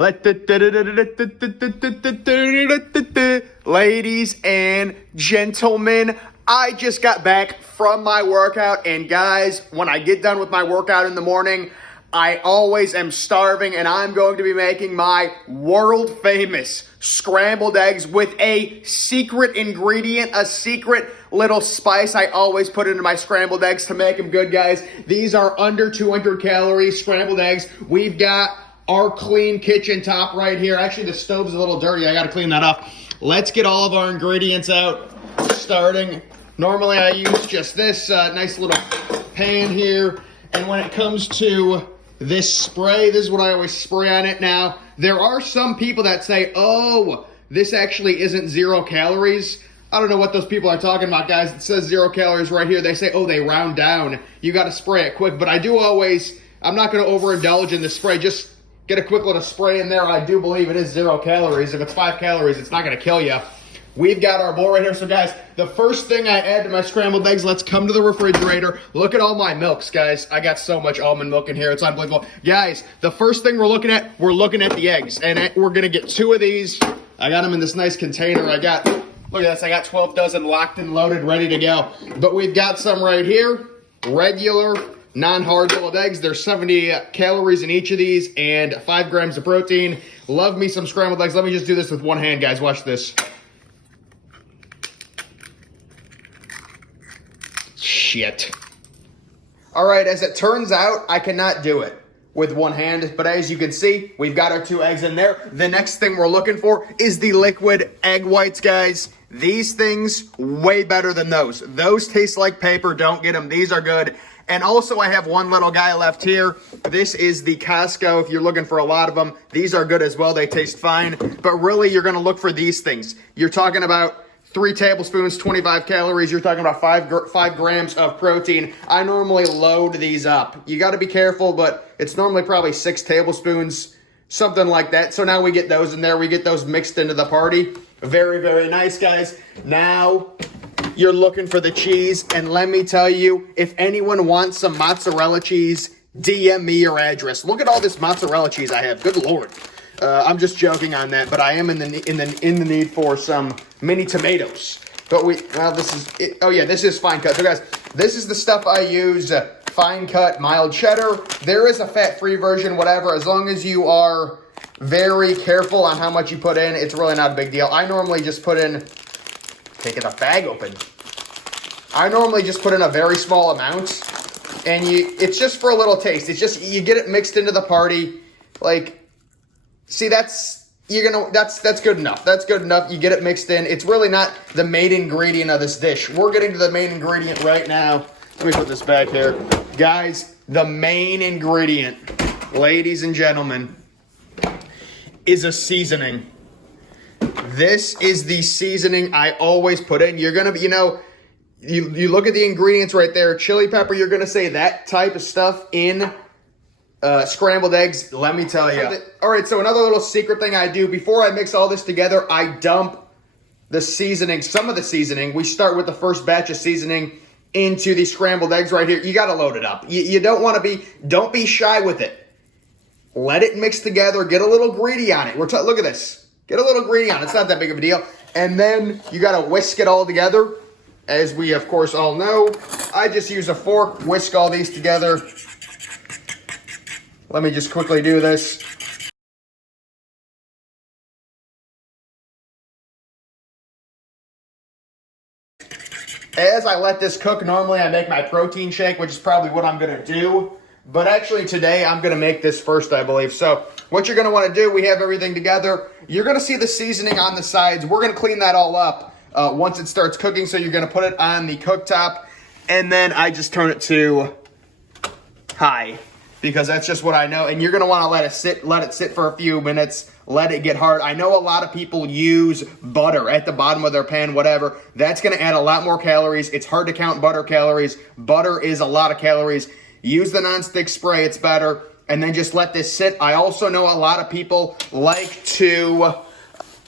Ladies and gentlemen, I just got back from my workout, and guys, when I get done with my workout in the morning, I always am starving, and I'm going to be making my world famous scrambled eggs with a secret ingredient, a secret little spice I always put into my scrambled eggs to make them good, guys. These are under 200 calories scrambled eggs. We've got our clean kitchen top right here. Actually, the stove's a little dirty. I got to clean that up. Let's get all of our ingredients out, starting. Normally, I use just this nice little pan here. And when it comes to this spray, this is what I always spray on it. Now, there are some people that say, oh, this actually isn't 0 calories. I don't know what those people are talking about, guys. It says 0 calories right here. They say, oh, they round down. You got to spray it quick. But I do always, I'm not going to overindulge in the spray. Just get a quick little spray in there. I do believe it is 0 calories. If it's 5 calories, it's not going to kill you. We've got our bowl right here. So, guys, the first thing I add to my scrambled eggs, let's come to the refrigerator. Look at all my milks, guys. I got so much almond milk in here. It's unbelievable. Guys, the first thing we're looking at the eggs. And we're going to get 2 of these. I got them in this nice container. Look at this. I got 12 dozen locked and loaded, ready to go. But we've got some right here. Regular, non-hard-boiled eggs. There's 70 calories in each of these and 5 grams of protein. Love me some scrambled eggs. Let me just do this with one hand, guys. Watch this. Shit. All right, as it turns out, I cannot do it with one hand, but as you can see, we've got our 2 eggs in there. The next thing we're looking for is the liquid egg whites, guys. These things, way better than those. Those taste like paper. Don't get them. These are good. And also, I have one little guy left here. This is the Costco. If you're looking for a lot of them, these are good as well. They taste fine. But really, you're going to look for these things. You're talking about 3 tablespoons, 25 calories. You're talking about 5 grams of protein. I normally load these up. You got to be careful, but it's normally probably 6 tablespoons, something like that. So now we get those in there. We get those mixed into the party. Very, very nice, guys. Now you're looking for the cheese. And let me tell you, if anyone wants some mozzarella cheese, DM me your address. Look at all this mozzarella cheese I have. Good Lord. I'm just joking on that, but I am in the need for some mini tomatoes. But this is it. Oh yeah, this is fine cut. So guys, this is the stuff I use. Fine cut, mild cheddar. There is a fat-free version, whatever. As long as you are very careful on how much you put in, it's really not a big deal. I normally just put in, taking the bag open. I normally just put in a very small amount, and it's just for a little taste. It's just, you get it mixed into the party, like. See, that's good enough. That's good enough. You get it mixed in. It's really not the main ingredient of this dish. We're getting to the main ingredient right now. Let me put this back here. Guys, the main ingredient, ladies and gentlemen, is a seasoning. This is the seasoning I always put in. You're going to, you look at the ingredients right there. Chili pepper, you're going to say that type of stuff in scrambled eggs. Let me tell you. All right, so another little secret thing I do before I mix all this together, I dump the seasoning, some of the seasoning. We start with the first batch of seasoning into the scrambled eggs right here. You got to load it up. You don't want to don't be shy with it. Let it mix together. Get a little greedy on it. Look at this. Get a little greedy on it. It's not that big of a deal. And then you got to whisk it all together. As we, of course, all know, I just use a fork, whisk all these together. Let me just quickly do this. As I let this cook, normally I make my protein shake, which is probably what I'm going to do. But actually today, I'm going to make this first, I believe. So what you're going to want to do, we have everything together. You're going to see the seasoning on the sides. We're going to clean that all up once it starts cooking. So you're going to put it on the cooktop. And then I just turn it to high, because that's just what I know. And you're going to want to let it sit for a few minutes, let it get hard. I know a lot of people use butter at the bottom of their pan, whatever. That's going to add a lot more calories. It's hard to count butter calories. Butter is a lot of calories. Use the nonstick spray, it's better. And then just let this sit. I also know a lot of people like to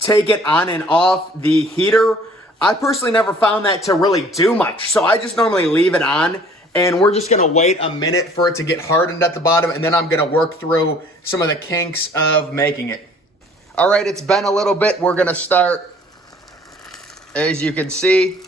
take it on and off the heater. I personally never found that to really do much. So I just normally leave it on. And we're just going to wait a minute for it to get hardened at the bottom, and then I'm going to work through some of the kinks of making it. All right, it's been a little bit. We're going to start, as you can see,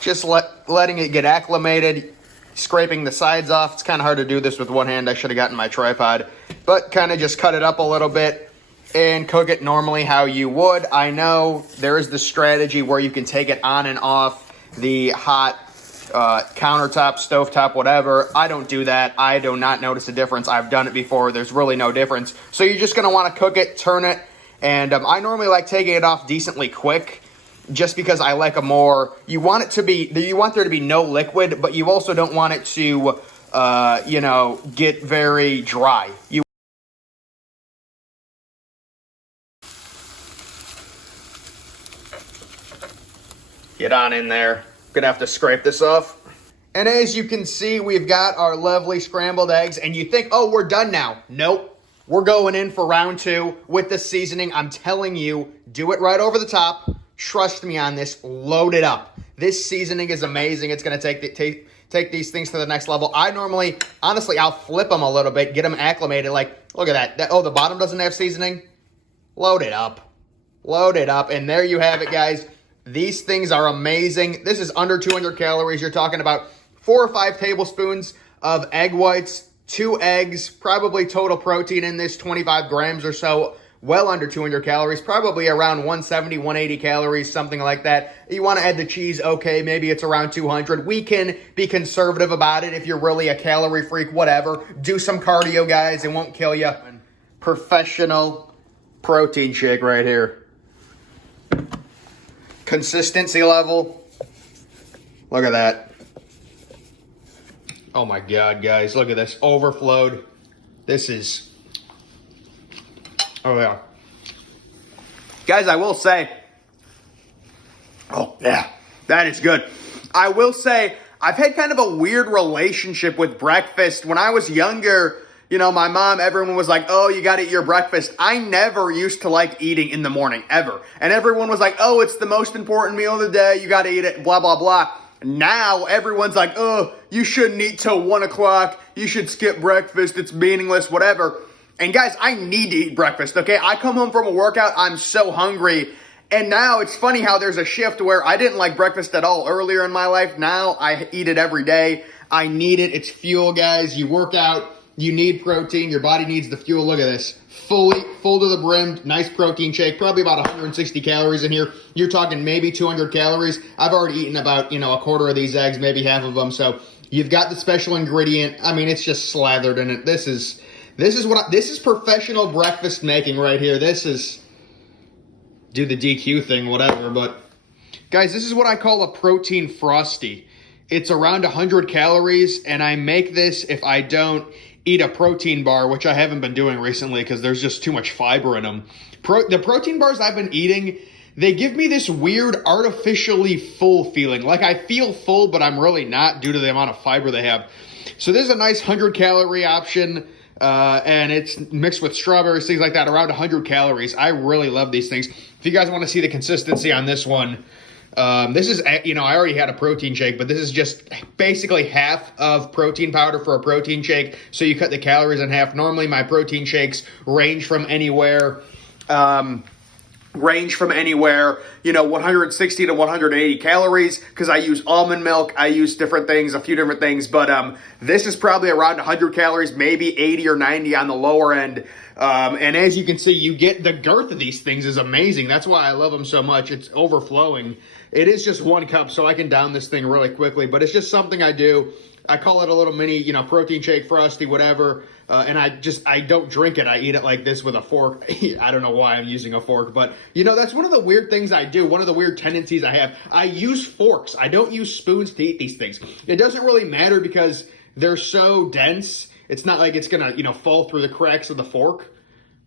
just letting it get acclimated, scraping the sides off. It's kind of hard to do this with one hand. I should have gotten my tripod, but kind of just cut it up a little bit and cook it normally how you would. I know there is the strategy where you can take it on and off the hot countertop, stovetop, whatever. I don't do that. I do not notice a difference. I've done it before. There's really no difference. So you're just going to want to cook it, turn it, and I normally like taking it off decently quick, just because I like a more, you want there to be no liquid, but you also don't want it to, get very dry. Get on in there. Gonna have to scrape this off. And as you can see, we've got our lovely scrambled eggs, and you think, oh, we're done now. Nope. We're going in for round 2 with the seasoning. I'm telling you, do it right over the top. Trust me on this. Load it up. This seasoning is amazing. It's going to take these things to the next level. I normally, honestly, I'll flip them a little bit, get them acclimated. Like, look at that. Oh, the bottom doesn't have seasoning? Load it up. Load it up. And there you have it, guys. These things are amazing. This is under 200 calories. You're talking about 4 or 5 tablespoons of egg whites, 2 eggs, probably total protein in this, 25 grams or so, well under 200 calories, probably around 170, 180 calories, something like that. You want to add the cheese, okay, maybe it's around 200. We can be conservative about it if you're really a calorie freak, whatever. Do some cardio, guys. It won't kill you. Professional protein shake right here. Consistency level. Look at that. Oh my God, guys. Look at this. Overflowed. This is... Oh, yeah. Guys, I will say... Oh, yeah. That is good. I will say, I've had kind of a weird relationship with breakfast. When I was younger... You know, my mom, everyone was like, oh, you got to eat your breakfast. I never used to like eating in the morning, ever. And everyone was like, oh, it's the most important meal of the day. You got to eat it, blah, blah, blah. Now, everyone's like, oh, you shouldn't eat till 1 o'clock. You should skip breakfast. It's meaningless, whatever. And guys, I need to eat breakfast, okay? I come home from a workout. I'm so hungry. And now it's funny how there's a shift where I didn't like breakfast at all earlier in my life. Now I eat it every day. I need it. It's fuel, guys. You work out. You need protein. Your body needs the fuel. Look at this. Full to the brim. Nice protein shake. Probably about 160 calories in here. You're talking maybe 200 calories. I've already eaten about, a quarter of these eggs, maybe half of them. So you've got the special ingredient. I mean, it's just slathered in it. This is professional breakfast making right here. This is, do the DQ thing, whatever. But guys, this is what I call a protein frosty. It's around 100 calories, and I make this if I don't eat a protein bar, which I haven't been doing recently because there's just too much fiber in them. The protein bars I've been eating, they give me this weird artificially full feeling. Like I feel full, but I'm really not due to the amount of fiber they have. So there's a nice 100-calorie option, and it's mixed with strawberries, things like that, around 100 calories. I really love these things. If you guys want to see the consistency on this one, this is, I already had a protein shake, but this is just basically half of protein powder for a protein shake. So you cut the calories in half. Normally my protein shakes range from anywhere, 160 to 180 calories because I use almond milk. I use different things, a few different things, but this is probably around 100 calories, maybe 80 or 90 on the lower end. And as you can see, you get the girth of these things is amazing. That's why I love them so much. It's overflowing. It is just 1 cup, so I can down this thing really quickly, but it's just something I do. I call it a little mini, protein shake, frosty, whatever. And I don't drink it. I eat it like this with a fork. I don't know why I'm using a fork, but that's one of the weird things I do. One of the weird tendencies I have. I use forks. I don't use spoons to eat these things. It doesn't really matter because they're so dense. It's not like it's going to, fall through the cracks of the fork.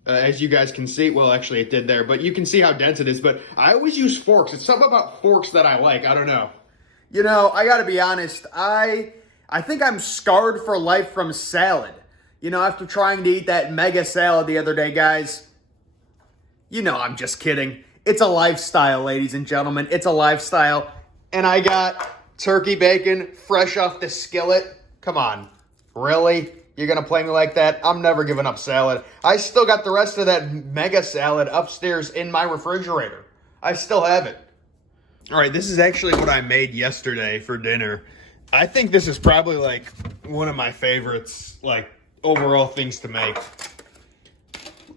As you guys can see, well, actually it did there, but you can see how dense it is. But I always use forks. It's something about forks that I like. I don't know. I got to be honest. I think I'm scarred for life from salad. After trying to eat that mega salad the other day, guys, I'm just kidding. It's a lifestyle, ladies and gentlemen. It's a lifestyle. And I got turkey bacon fresh off the skillet. Come on. Really? You're going to play me like that? I'm never giving up salad. I still got the rest of that mega salad upstairs in my refrigerator. I still have it. All right, this is actually what I made yesterday for dinner. I think this is probably like one of my favorites, like overall things to make.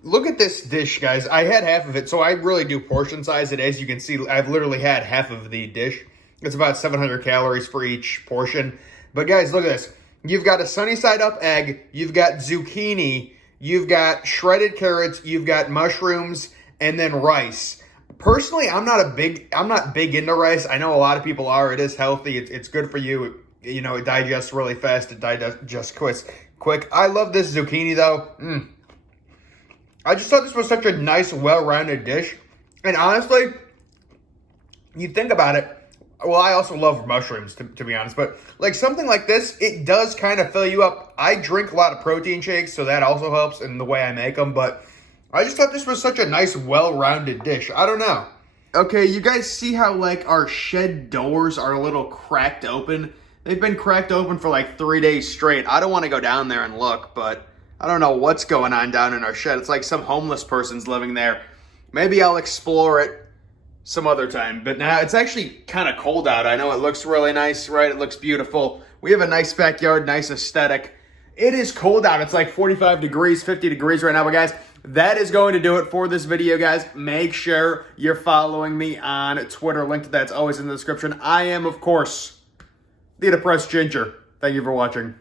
Look at this dish, guys. I had half of it, so I really do portion size it. As you can see, I've literally had half of the dish. It's about 700 calories for each portion. But guys, look at this. You've got a sunny side up egg, you've got zucchini, you've got shredded carrots, you've got mushrooms, and then rice. Personally, I'm not big into rice. I know a lot of people are. It is healthy. It's good for you. You know, it digests really fast. It digests quick. I love this zucchini though. I just thought this was such a nice, well-rounded dish. And honestly, you think about it. Well, I also love mushrooms, to be honest. But like something like this, it does kind of fill you up. I drink a lot of protein shakes, so that also helps in the way I make them. But I just thought this was such a nice, well-rounded dish. I don't know. Okay, you guys see how like our shed doors are a little cracked open? They've been cracked open for like 3 days straight. I don't want to go down there and look, but I don't know what's going on down in our shed. It's like some homeless person's living there. Maybe I'll explore it some other time. But now it's actually kind of cold out. I know it looks really nice, right? It looks beautiful. We have a nice backyard, nice aesthetic. It is cold out. It's like 45 degrees, 50 degrees right now. But guys, that is going to do it for this video, guys. Make sure you're following me on Twitter. Link to that's always in the description. I am, of course, the Depressed Ginger. Thank you for watching.